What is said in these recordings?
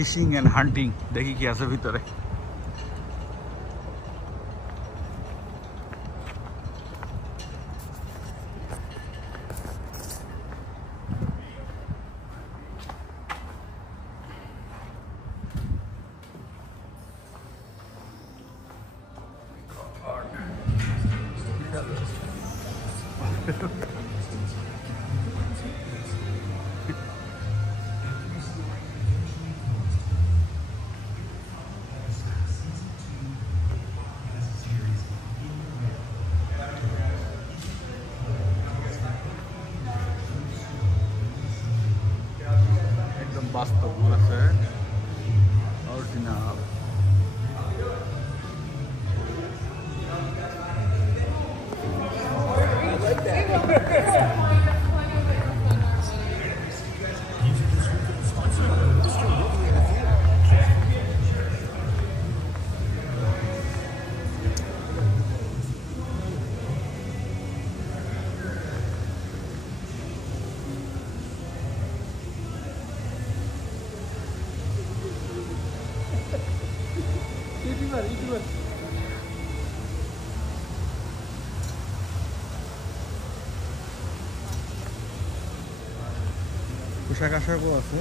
Fishing and হান্টিং দেখি কি আছে ভিতরে। একদম বাস্তব মনে আছে, অরিজিনাল। পোশাক আশাকও আছে।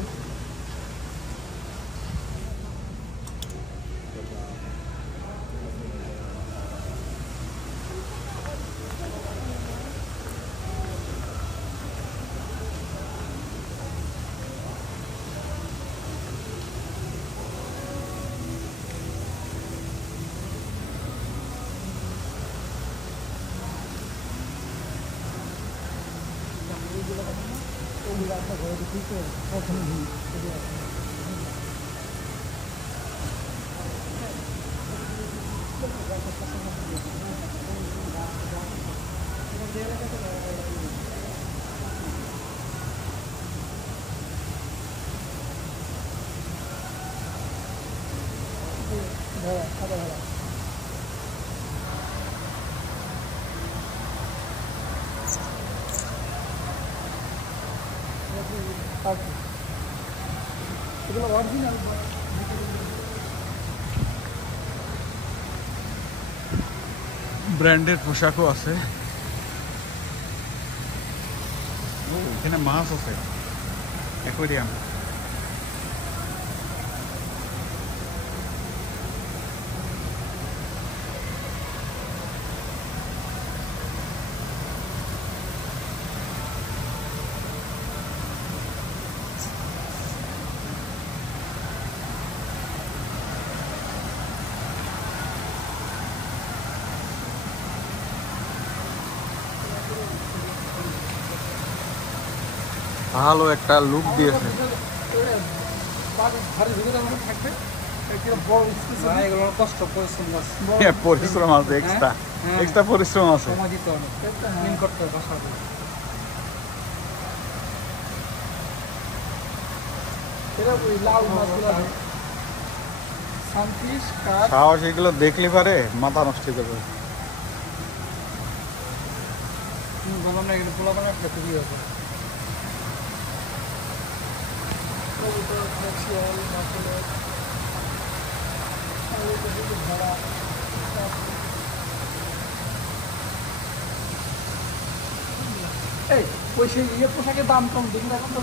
ব্র্যান্ডের পোশাকও আছে। এখানে মাছ আছে, অ্যাকোয়ারিয়াম। ভালো একটা লুক দিয়েছে। পরিশ্রম আছে, এক্সট্রা পরিশ্রম আছে। সাহস এগুলো দেখলে পারে মাথা নষ্ট হয়ে যাবে। পোশাকের দাম কম দেখুন এখন তো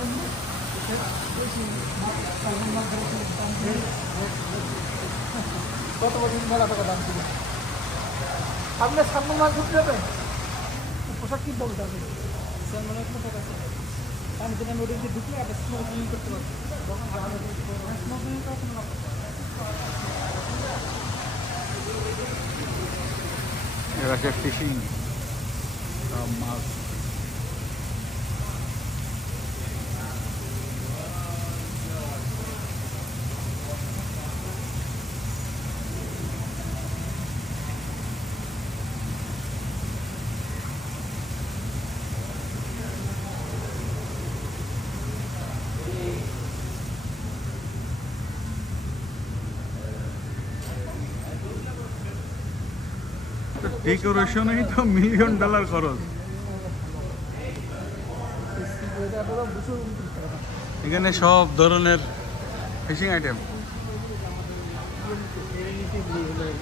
কত বছর মেলা টাকা দাম ছিল। আপনার সামনে মাছ ঘুরতে যাবেন, পোশাক কিনতে হবে তাদের মনে হয় পোশাক আছে। আমি যেটা নদীতে ঢুকলে একটা স্মোকিং করতে পারছি। এটাকে ফিশিং মাছ। ডেকোরেশনেই তো $1 মিলিয়ন খরচ। এখানে সব ধরনের ফিশিং আইটেম।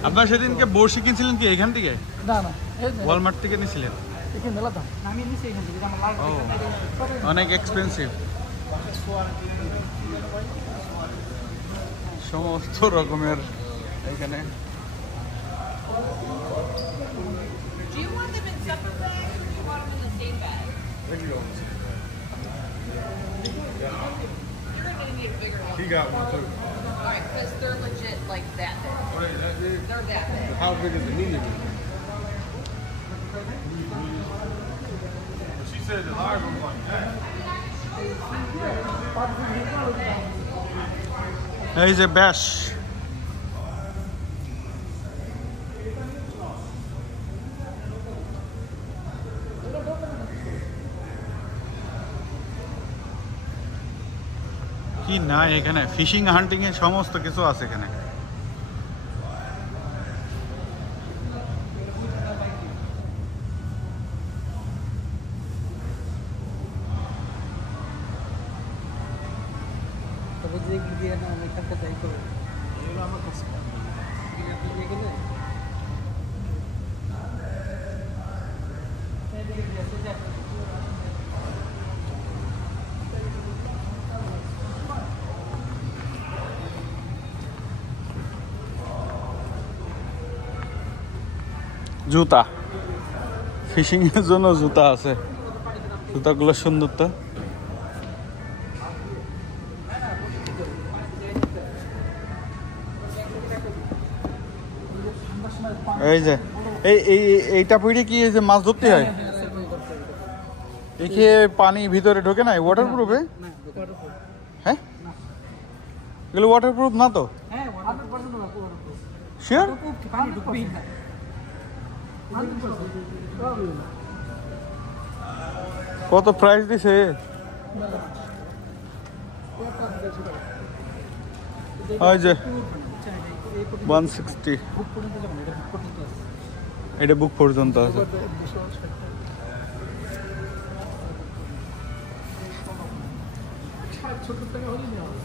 আপনার সেদিনকে বড়শি কিনছিলেন কি এখান থেকে? না না, ওয়ালমার্ট থেকে নিয়েছিলেন? এখানে মেলা দাম, আমি নিছি এখান থেকে, আমার লাল অনেক এক্সপেন্সিভ। সমস্ত রকমের এখানে। Do you want them in separate bags or do you want them in the same bag? You're gonna need a bigger one. He got one too. Alright, because they're legit like that big. They're that big. How big is the medium? She said the large one was like that. Hey, the best. কি না এখানে ফিশিং হান্টিং এর সমস্ত কিছু আছে এখানে। তবে যে গিয়ে না আমি এখানটা যাই করে এগুলো আমার কাছে এগুলো জুতা, ফিশিং এর জন্য জুতা আছে। জুতাগুলো সুন্দর তো। এই যে এইটা পড়ে কি এই যে মাছ ধরতে হয়? একে পানি ভিতরে ঢোকে না? ওয়াটার প্রুফে? হ্যাঁ, এগুলো ওয়াটার প্রুফ না তো? হ্যাঁ, 100% না, পুরো শিওর? পানি ঢুকবেই না। কত প্রাইস দিছে? ওই যে 160। এটা বুক পর্যন্ত আছে।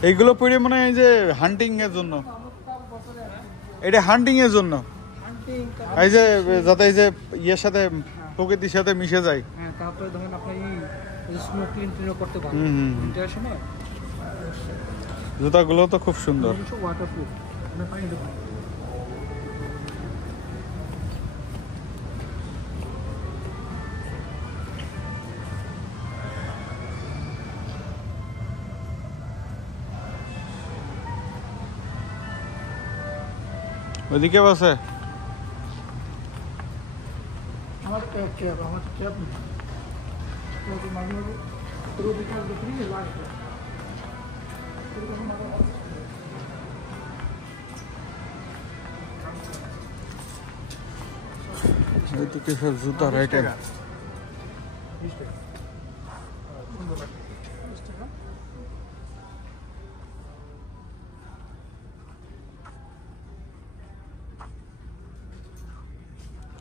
এইগুলো পড়ে মনে হয় যে হান্টিং এর জন্য, এটা হান্টিং এর জন্য, এই যে যাতে এই যে ইয়ের সাথে প্রকৃতির সাথে মিশে যায়। হ্যাঁ, তারপরে ধরেন আপনি স্মোকিং করতে পারেন ইন্টারের সময়। জুতাগুলো তো খুব সুন্দর। ওয়াটারপ্রুফ, মানে পানি ঢুকবে। ওইদিকে বসে আমার ক্যাব, আমার ক্যাব নেই, মাঝে মাঝে রোদিকার দেখি লাগবে। ওইদিকে সব জুতার আইটেম।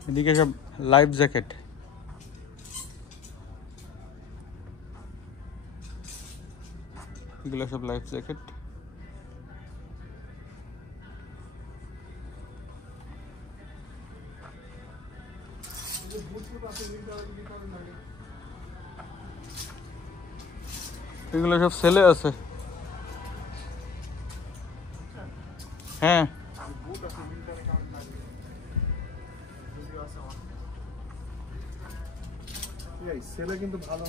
এদিকে সব লাইফ জ্যাকেট। এগুলো সব লাইফ জ্যাকেট। এগুলো সব সেলে আছে। হ্যাঁ, সেলে কিন্তু ভালো।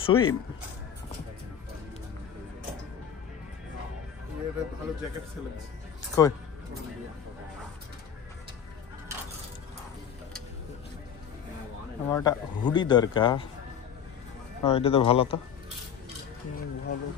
সুইম ভালো জ্যাকেট সেলে কই? আমার একটা হুডি দরকার। এটা তো ভালো তো। ভালো।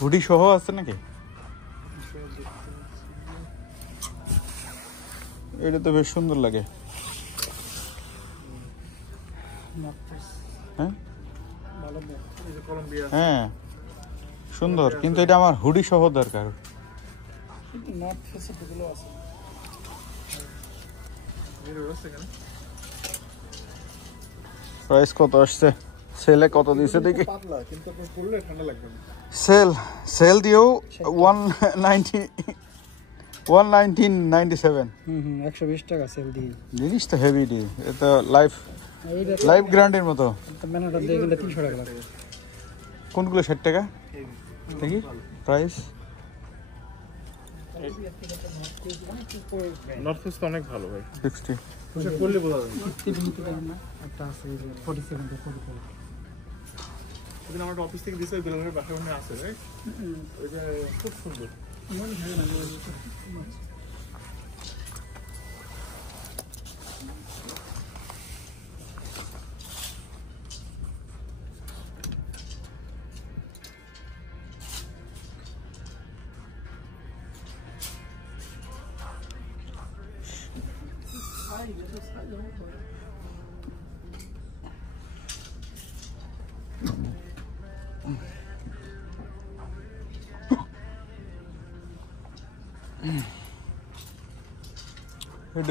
হুডি সহ আছে নাকি? এটা তো বেশ সুন্দর লাগে। হ্যাঁ ভালো ব্যাগ। এই যে কলম্বিয়া হ্যাঁ সুন্দর, কিন্তু এটা আমার হুডি সহ দরকার। নর্থ ফেসের গুলো আছে। মিরর আছে এখানে। প্রাইস কত আসছে, সেলে কত দিছে দেখি। পাতলা কিন্তু আপনি পরলে ঠান্ডা লাগবে না। সেল দিয়েও 190 119.97। 120 টাকা সেল দিই। জিনিস তো হেভি ডি, এটা লাইফ গ্যারান্টির মতো। ব্যানারটা দিয়ে গেলে 300 টাকা লাগবে। কোনগুলো 60 টাকা দেখি প্রাইস। নর্থ ফেস তো অনেক ভালো ভাই। 60 পোশাক পরলে বোঝা যাবে। একটা আছে এই যে 47 টা 44। সেদিন আমার অফিস থেকে দিছে বেলঘরের বাসার মনে আছে রাইট। ওইটা খুব সুন্দর। মনে হয় না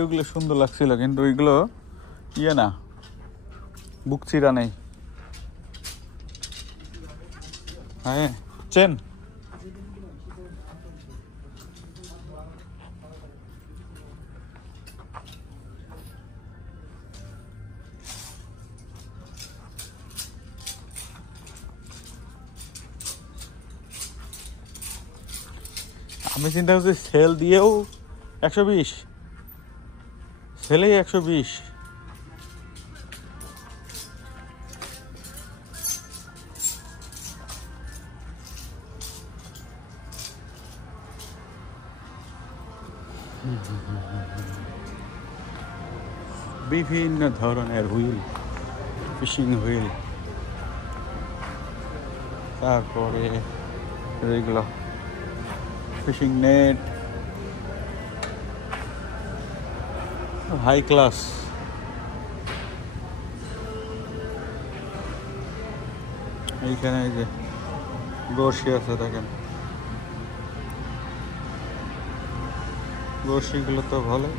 এগুলো সুন্দর লাগছিল, কিন্তু ওইগুলো ইয়ে না, বুক চিরা নেই। হ্যাঁ চেন আমি চিন্তা করছি সেল দিয়েও 120, সেলেই 120। বিভিন্ন ধরনের হুইল, ফিশিং হুইল, তারপরে এগুলো ফিশিং নেট, হাই ক্লাস। এইখানে এই যে বড়শি আছে দেখেন, বড়শিগুলো তো ভালো।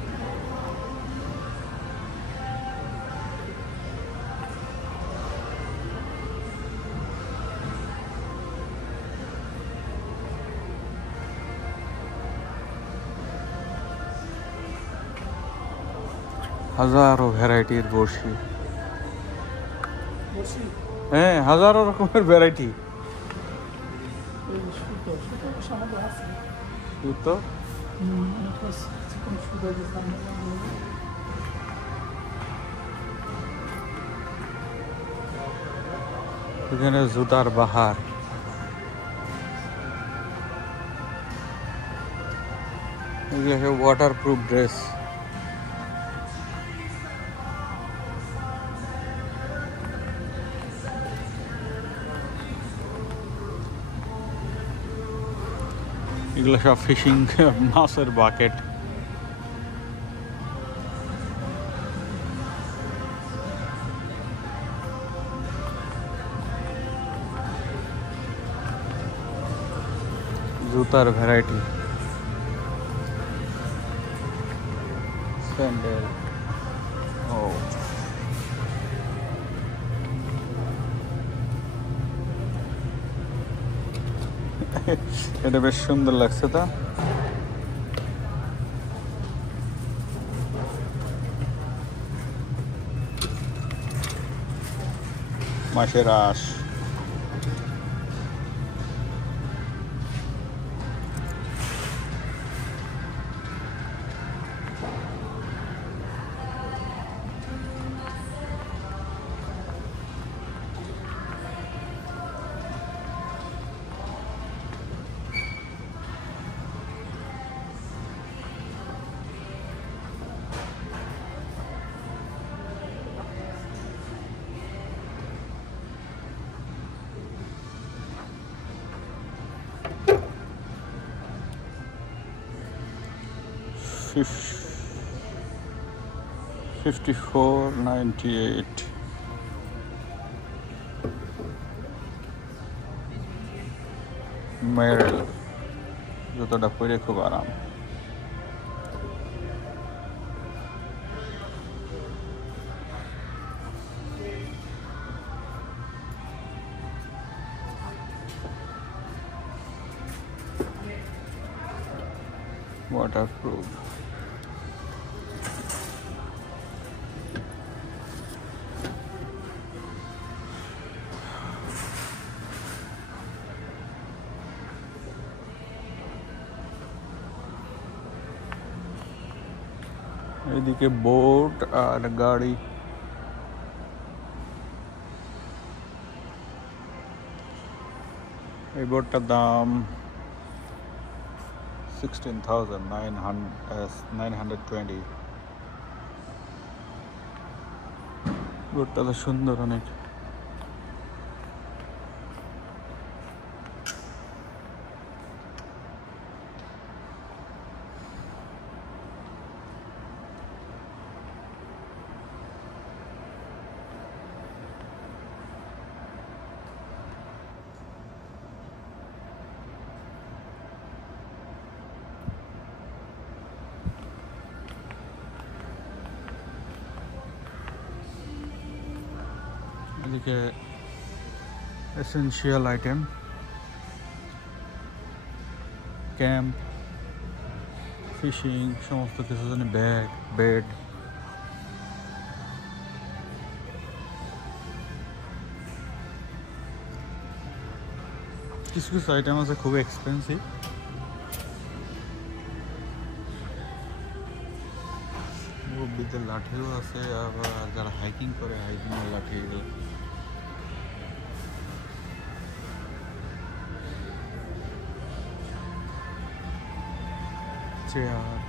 হাজারো ভ্যারাইটির বড়শি, হ্যাঁ হাজারো রকমের ভ্যারাইটি। সুতো এখানে জুতার বাহার, এগুলো ওয়াটার প্রুফ ড্রেস। এগুলো সব ফিশিং মাছের বাকেট। জুতার ভ্যারাইটি, স্যান্ডেল। ও এটা বেশ সুন্দর লাগছে তা। মাছের আঁশ, $54.98। মেরেল জুতোটা পরে খুব আরাম। ওয়াটারপ্রুফ। এদিকে বোট আর গাড়ি। এই বোটটার দাম 16,920। বোটটা তো সুন্দর অনেক। এদিকে এসেনশিয়াল আইটেম, ক্যাম্প, ফিশিং, সমস্ত কিছু জন্য ব্যাগ, বেড। কিছু কিছু আইটেম আছে খুব এক্সপেন্সিভ। মুরব্বীদের লাঠিও আছে, আবার যারা হাইকিং করে হাইকিংয়ের লাঠি। চেয়ার,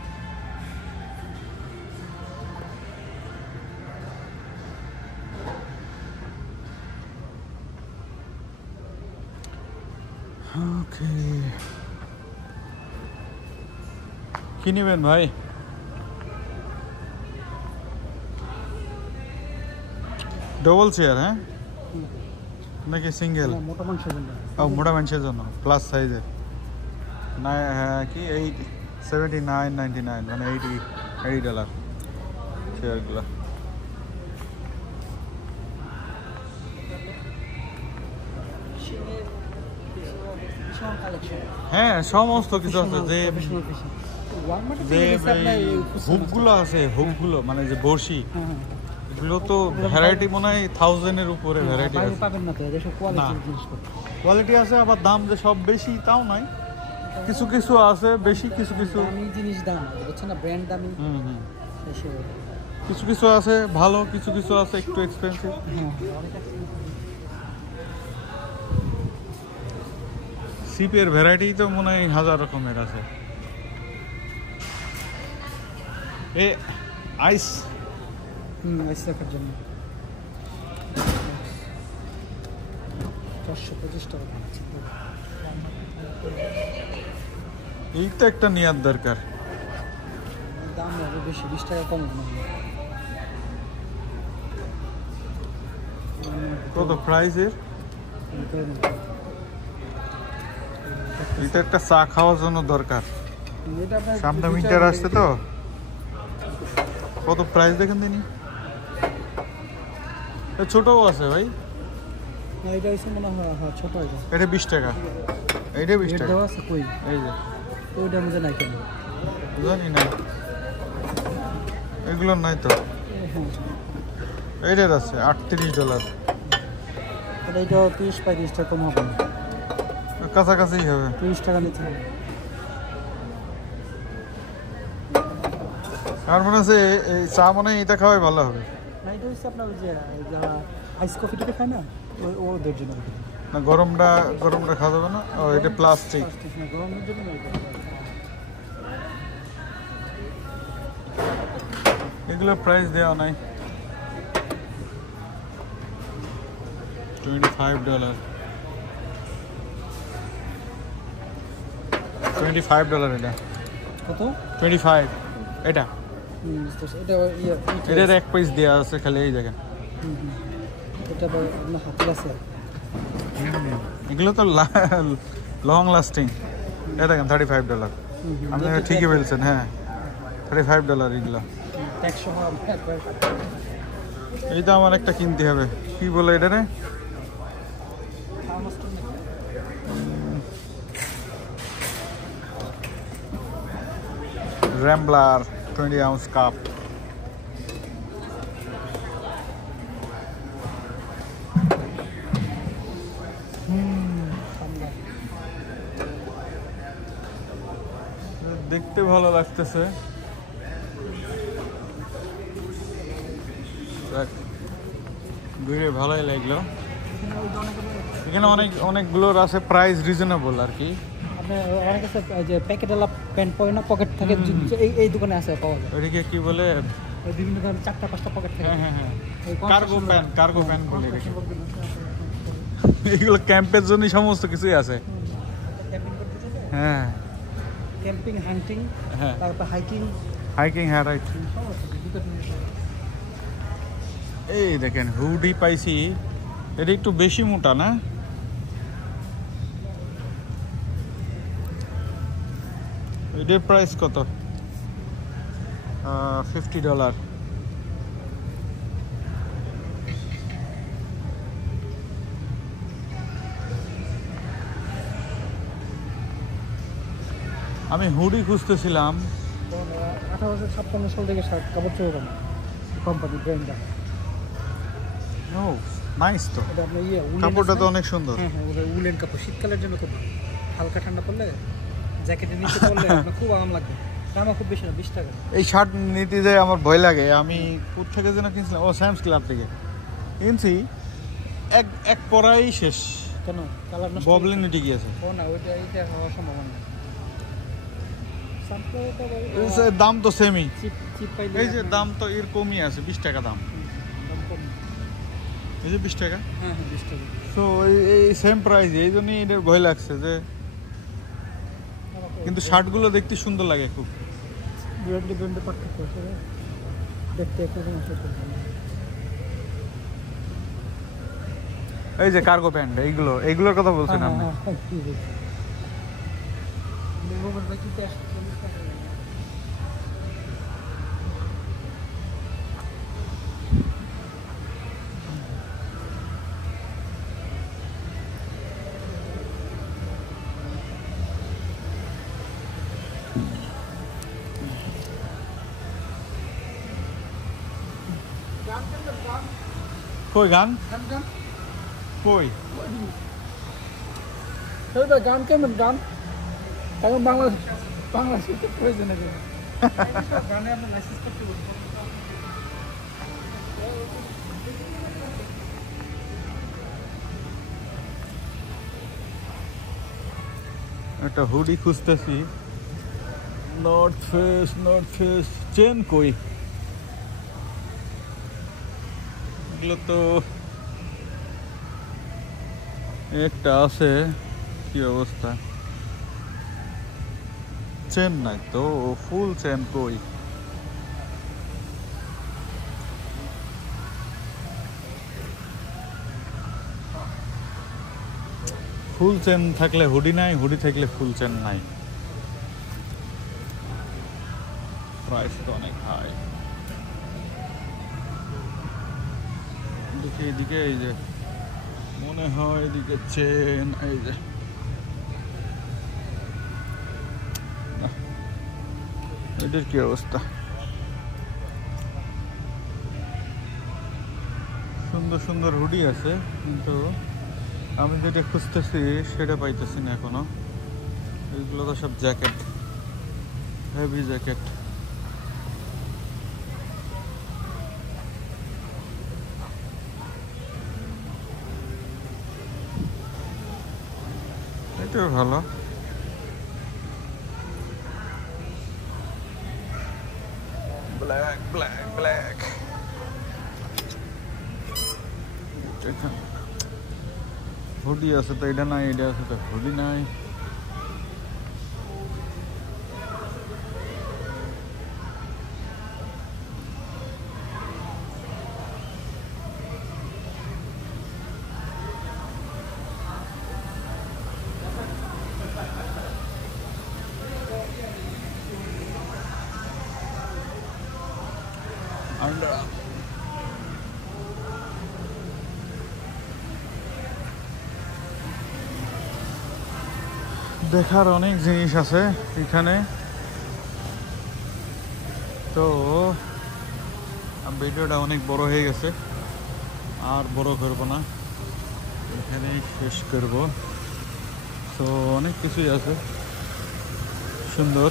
ওকে। কি নেবেন ভাই? ডবল চেয়ার, হ্যাঁ নাকি সিঙ্গেল? মোটা মানুষের জন্য। ও, মোটা মানুষের জন্য প্লাস সাইজের না? হ্যাঁ, কি $79.99 মানে $80 চেয়ারগুলো। হ্যাঁ, সমস্ত কিছু আছে। যে হুকগুলো আছে, হুকগুলো মানে যে বড়শি, এগুলো তো ভ্যারাইটি মনে হয় 1000-এর উপরে ভ্যারাইটি আছে। পাবেন না তো, এসব কোয়ালিটির জিনিসপত্র। কোয়ালিটি আছে, আবার দাম যে সব বেশি তাও নাই, কিছু কিছু আছে বেশি, কিছু কিছু দামি জিনিস দাম বুঝছেন না, ব্র্যান্ড দামি। কিছু কিছু আছে ভালো, কিছু কিছু আছে একটু এক্সপেন্সিভ। সিপের ভ্যারাইটি তো মনে হয় 1000 রকমের আছে। এ আইস আইস রাখার জন্য 425 টাকা দিচ্ছি। এই তো একটা নেওয়ার দরকার। দাম হবে বেশি, 20 টাকা কম হবে। কত প্রাইসের? এটা একটা চা খাওয়ার জন্য দরকার। সামনে মিটার আসছে তো। কত প্রাইস দেখেন দিনই? ছোটও আছে ভাই। এটা হচ্ছে মনে হয় ছোট। এটা 20 টাকা। এইটা 20 টাকা আছে কই? এই যে ওইটার মধ্যে নাই কেন জানি না, এগুলো নাই তো। এইটার আছে $38। এইটা 30-35 টাকা কম হবে, কাছাকাছি হবে। 30 টাকা নিতে হবে। আর মনে আছে এই চা মনে হয় এটা খাওয়াই ভালো হবে। না, এটা হচ্ছে আপনার যে যারা আইস কফিটা খায় না, ওদের জন্য। না, গরমটা খাওয়া যাবে না। ও, এটা প্লাস্টিক। গরমের জন্য এগুলো প্রাইস দেওয়া নাই। $25। $25 এটা। কত? 25 এটা। এটার এক পিস দেওয়া আছে খালি এই জায়গায়। এটা আপনার হাতে আছে। এগুলো তো লং লাস্টিং। এই দেখেন $35। আপনি ঠিকই বলছেন, হ্যাঁ $35 এগুলো। ট্যাক্স সহ এইটা আমার একটা কিনতে হবে। কি বলে এটা রে? র্যাম্বলার 20 ounce কাপ। দেখতে ভালো লাগতেছে। যাক, ঘুরে ভালোই লাগলো। এখানে অনেকগুলোর আছে প্রাইস রিজনেবল আর কি। আপনার অনেক আছে যে প্যাকেটওয়ালা প্যান্ট পরে না, পকেট থাকে, এই দোকানে আছে পাওয়া যায়। ওইদিকে কি বলে? ওই বিভিন্ন ধরনের 4টা-5টা পকেট থাকে। হ্যাঁ হ্যাঁ হ্যাঁ, এই কার্গো প্যান্ট বলে এটাকে। এইগুলো ক্যাম্পের জন্য সমস্ত কিছুই আছে। ক্যাম্পিং করতে চাইলে হ্যাঁ ক্যাম্পিং, হান্টিং, হ্যাঁ, তারপর হাইকিং, হ্যাঁ রাইট। এই দেখেন হুডি পাইছি, এটা একটু বেশি মোটা না? এটার প্রাইস কত? $50। আমি হুডি খুঁজতেছিলাম। 1856 সাল থেকে কাপড় চোপড় বানায় কোম্পানি ব্র্যান্ডটা। ও নাইস তো, এটা আপনার কাপড়টা তো অনেক সুন্দর। হ্যাঁ হ্যাঁ, ওটা উলেন কাপড়, শীতকালের জন্য খুব ভালো। হালকা ঠান্ডা পড়লে জ্যাকেটের নিচে পড়লে আপনার খুব আরাম লাগবে। দামও খুব বেশি না, $20। এই শার্ট নিতে যাই আমার ভয় লাগে। আমি কোথা থেকে যেন কিনছিলাম, ও স্যামস ক্লাব থেকে কিনছি, এক পরাই শেষ। কেন কালার নষ্ট? ববলিন উঠে গিয়েছে। ও না, এটা হওয়ার সম্ভাবনা নেই। দাম তো সেমই, চিপ পাইলে এই যে দাম তো এর কমই আছে, $20 দাম। দাম কম। এই যে $20। হ্যাঁ হ্যাঁ, $20। তো এই সেম প্রাইস, এই জন্যই এটার ভয় লাগছে যে। কিন্তু শার্টগুলো দেখতে সুন্দর লাগে খুব। ব্র্যান্ডে পার্থক্য আছে, দেখতে একরকম আছে। এই যে কার্গো প্যান্ট, এইগুলোর কথা বলছেন আপনি? কই গান? কই? গান কেমন গান? এখন বাংলাদেশের প্রয়োজন আছে। গানে আপনার লাইসেন্স করতে বলবো। একটা হুডি খুঁজতেছি। নর্থ ফেস চেন কই? এগুলো তো একটা আছে, কি অবস্থা? চেন নাই তো, ফুল চেন কই? ফুল চেন থাকলে হুডি নাই, হুডি থাকলে ফুল চেন নাই। প্রাইস তো অনেক হাই। দেখি এদিকে, এই যে মনে হয় এদিকে চেন, এই যে এটার কি অবস্থা? সুন্দর সুন্দর হুডি আছে, কিন্তু আমি যেটা খুঁজতেছি সেটা পাইতেছি না এখনো। এইগুলো তো সব জ্যাকেট, হেভি জ্যাকেট। এটাও ভালো। ব্ল্যাক হুডি আছে তো, এটা নাই, এটা আছে তো হুডি নাই। দেখার অনেক জিনিস আছে এখানে, তো ভিডিওটা অনেক বড় হয়ে গেছে, আর বড় করবো না, এখানেই শেষ করব। তো অনেক কিছুই আছে সুন্দর।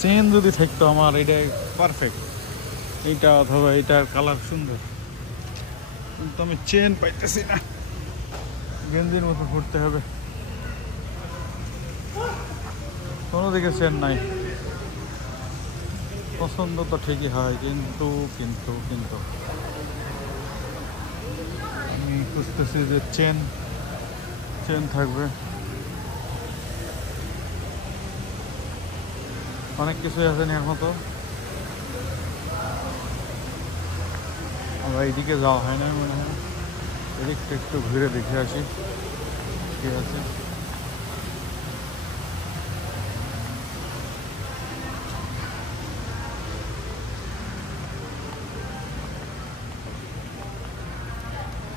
চেন যদি থাকতো আমার, এটা পারফেক্ট, এইটা অথবা এইটার কালার সুন্দর, কিন্তু আমি চেন পাইতেছি না, গেঞ্জির মতো ঘুরতে হবে, কোনো দিকে চেন নাই। পছন্দ তো ঠিকই হয়, কিন্তু কিন্তু কিন্তু আমি খুঁজতেছি যে চেন থাকবে। অনেক কিছুই আছে নেওয়ার মতো, আমরা এইদিকে যাওয়া হয় না মনে হয়, এদিকটা একটু ঘুরে দেখে আসি কি আছে।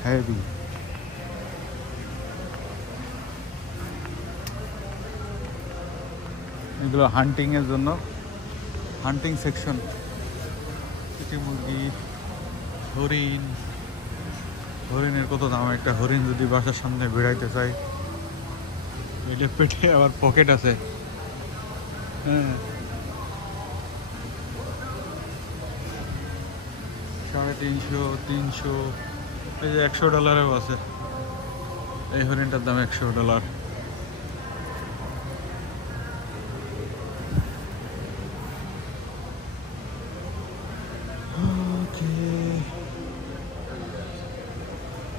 হেভি এগুলো হান্টিং এর জন্য, হান্টিং সেকশন। মুরগি, হরিণ, হরিণের কত দাম, একটা হরিণ যদি বাসার সামনে বেড়াইতে চাই, এটা পেটে আবার পকেট আছে। হ্যাঁ, 350, 300, এই যে $100 আছে, এই হরিণটার দাম $100।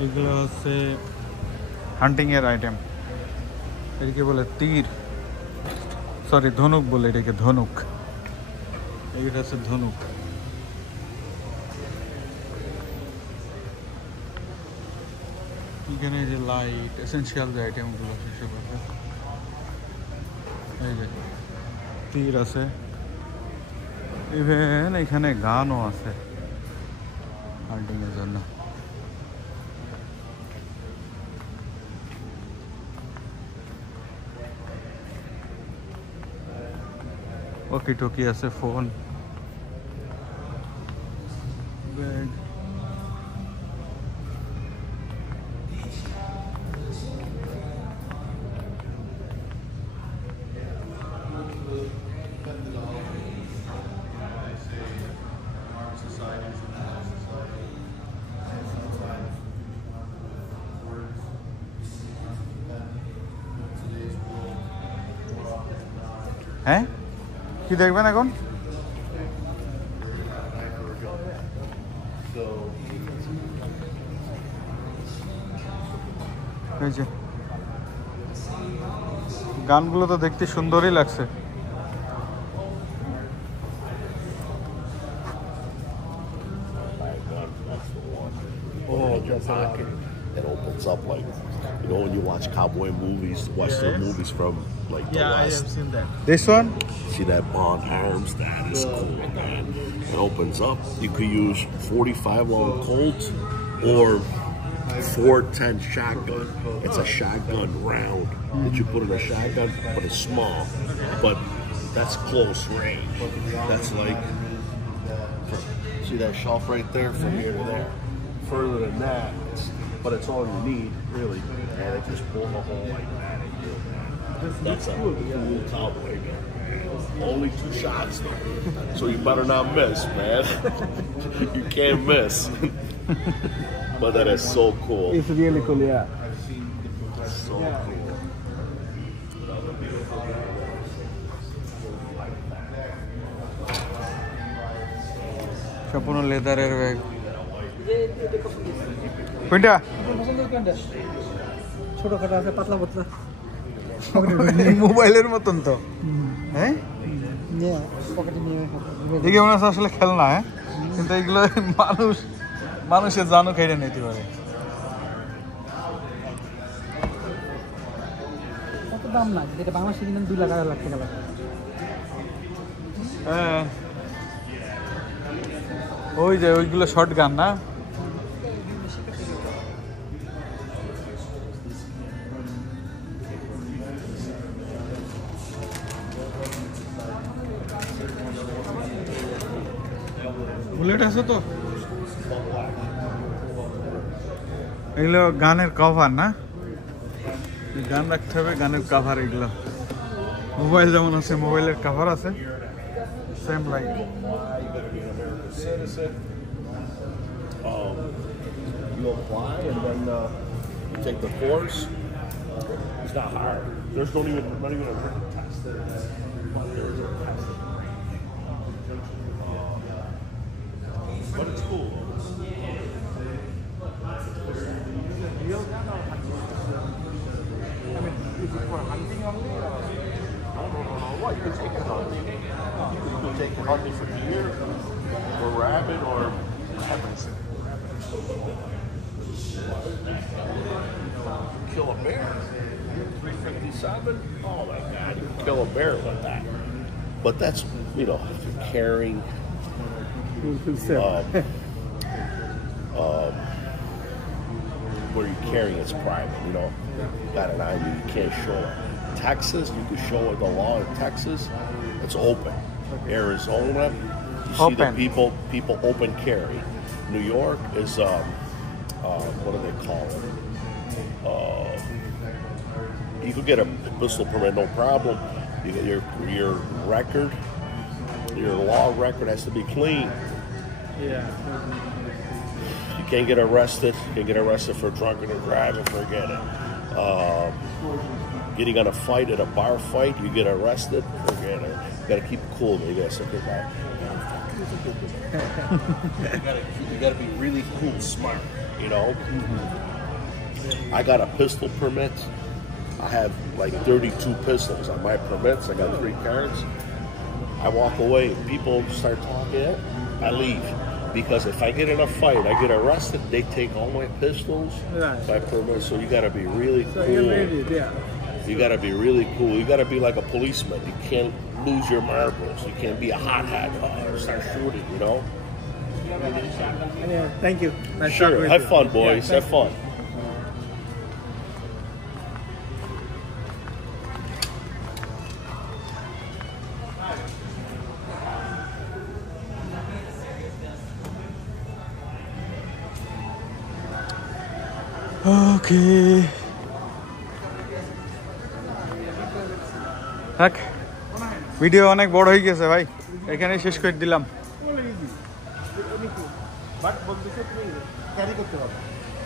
এগুলো হচ্ছে হান্টিং এর আইটেম, এটাকে বলে তীর, সরি ধনুক বলে, এটাকে ধনুক, এইটা হচ্ছে ধনুক। এখানে যে লাইট, এসেনশিয়াল যে আইটেমগুলো সেসব আছে। এই যে তীর আছে, ইভেন এখানে গানও আছে হান্টিং এর জন্য। ওকি টোকি আছে, ফোন, ব্যাগ, হ্যাঁ কি দেখবেন এখন? এই যে গানগুলো তো দেখতে সুন্দরই লাগছে। Oh, your pocket that opens up like, you know, when you watch cowboy movies, Western movies from like the West. seen that. This one? See that Bond Arms? That is cool, man. It opens up. You could use 45 long Colts or 410 shotgun. It's a shotgun round that you put in a shotgun, but it's small. But that's close range. That's like, see that shelf right there from here to there. Further than that, but it's all you need, really. And it just pulls a hole like that. That's a cool cowboy gun. Only 2 shots though, so you better not miss, man. You can't miss. But that is so cool. It's really cool, yeah. So cool. সম্পূর্ণ লেদারের ব্যাগ। কোনটা? ছোটখাটো আছে, পাতলা পাতলা, মোবাইলের মতন তো। হ্যাঁ পকেটে নিয়ে দেখে মনে হচ্ছে আসলে খেলনা, হ্যাঁ, কিন্তু এগুলো মানুষের জানও খেয়ে নিতে পারে। কত দাম লাগে, যেটা বাংলাদেশে কিনেন 2 লাখ 2.5 লাখ টাকা লাগে। হ্যাঁ ওই যে ওইগুলো শর্ট গান না বুলেট আছে তো এগুলো গানের কভার না গান রাখতে হবে গানের কভার এগুলো মোবাইল যেমন আছে মোবাইলের কভার আছে same like You apply and then you take the course. It's not hard. There's not even a written test. But there's a test. But it's cool. Is it for hunting only? No. What? You can take it hunting. You can take it hunting for deer, or rabbit, or rabbits. Kill a bear. 357. Oh my God! You can kill a bear with that. But that's if you're carrying. Where you're carrying it's private. You got it on you. You can't show it. Texas, you can show it. The law in Texas, it's open. Arizona, you see Open. the people open carry. New York is what do they call it? You could get a pistol permit, no problem. You get your record, your law record has to be clean. yeah You can't get arrested. You can get arrested for drunken or driving. Forget it. Getting on a fight at a bar fight, you get arrested. Forget it. You gotta keep it cool. You gotta say goodbye. You gotta be really cool, smart. I got a pistol permit. I have like 32 pistols on my permits. I got 3 cards. I walk away. People start talking. I leave. Because if I get in a fight, I get arrested, they take all my pistols, Right. my permits, so you gotta be really So cool. you're ready, yeah. You gotta be really cool. You gotta be like a policeman. You can't lose your marbles. You can't be a hothead or start shooting, Yeah, thank you. Nice Sure, talking with have you. fun, boys. Yeah, Have fun. ওকে থাক ভিডিও অনেক বড় হয়ে গেছে ভাই এখানেই শেষ করে দিলাম বাট বলতেছে ক্যারি করতে হবে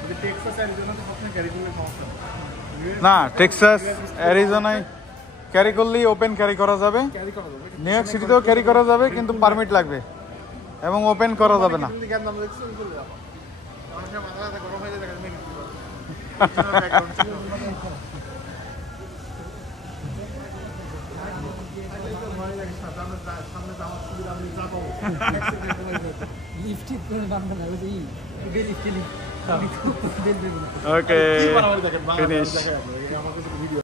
যদি টেক্সাস অ্যারিজোনা তো সবসময় ক্যারি করলে সমস্যা নেই না টেক্সাস অ্যারিজোনায় ক্যারি করলেই ওপেন ক্যারি করা যাবে ক্যারি করা যাবে নিউ ইয়র্ক সিটিতেও ক্যারি করা যাবে কিন্তু পারমিট লাগবে এবং ওপেন করা যাবে না কিন্তু জ্ঞান নাম দেখছি চলে যাবো আমার সঙ্গে মাথা ব্যথা গরম হয়ে যায় দেখা মেনে দিতে সামনে যাওয়ার সুবিধা আমি যাবো লিফট ঠিক করে বানানো না ওই যে লিফট ওকে কি বাড়াবাড়ি দেখেন ফিনিশ আমাকে ভিডিও